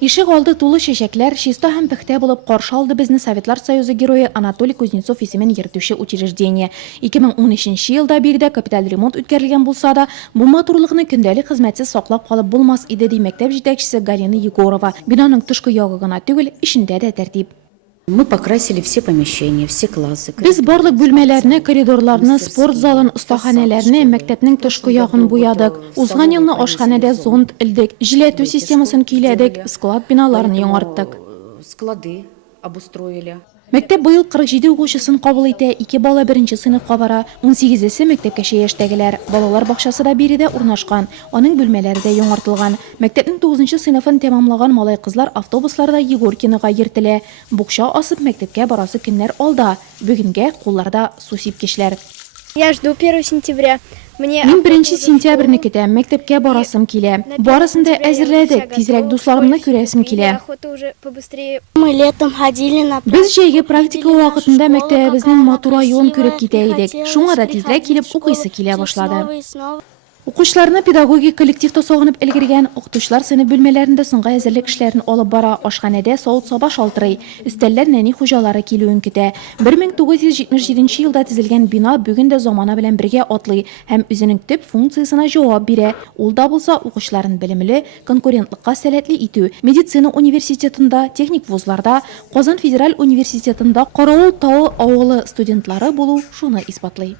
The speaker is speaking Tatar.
Ишек алды тулы чәчәкләр, чиста һәм пөхтә булып каршы алды безне Советлар Союзы герое Анатолий Кузнецов исемен йөртүче учреждение. 2013 елда бирдә капиталь ремонт үткәрелгән булса да, бу матурлыкны көндәлек хезмәтсез саклап калып булмас иде ди мәктәп җитәкчесе Галина Егорова. Бинаның тышкы ягы гына түгел, эчендә дә тәртип. Мы покрасили все помещения, все классы. Без барлык бүлмәләрне, коридорларны, спорт залын, остаханәләрне, мәктәпнең тышкы ягын буядык. Узган елны ашханәдә зонд элдек, җиләтү системасын көйләдек, склад биналарын яңарттык. Склады обустроили. Мәктәп быел 47 укучысын кабул итә, 2 бала 1нче сыйныфка бара, 18-се мәктәпкәчә яшьтәгеләр. Балалар бакчасы да биредә урнашкан, аның бүлмәләре дә яңартылган. Мәктәпнең 9нчы сыйныфын тәмамлаган малай-кызлар автобусларда Егоркинага йөртелә. Букча асып мәктәпкә барасы көннәр алда. Бүгенгә кулларда су сипкечләр. Я жду 1 сентября. Мин 1 сентябрьне көтәм, мәктәпкә барасым килә. Барысын да әзерләдек, тизрәк дусларымны күрәсем килә. Мы летом ходили на... Без җәйге практика вакытында мәктәбебезнең матур аюын күреп китә идек. Шуңа да тизрәк килеп укыйсы килә башлады. Укучыларны педагогик коллективта сагынып өлгергән, укытучылар сыйныф бүлмәләрендә соңгы әзерлек эшләрен алып бара, ашханәдә савыт-саба шалтырый, өстәлләр нәни хуҗалары килүен көтә. 1977 елда төзелгән бина бүген дә замана белән бергә атлый һәм үзенең төп функциясенә җавап бирә. Ул да булса укучыларын белемле, конкурентлыкка сәләтле итү. Медицина университетында, техник вузларда, Казан федераль университетында Каравыл тауы авылы студентлары булу шуны исбатлый.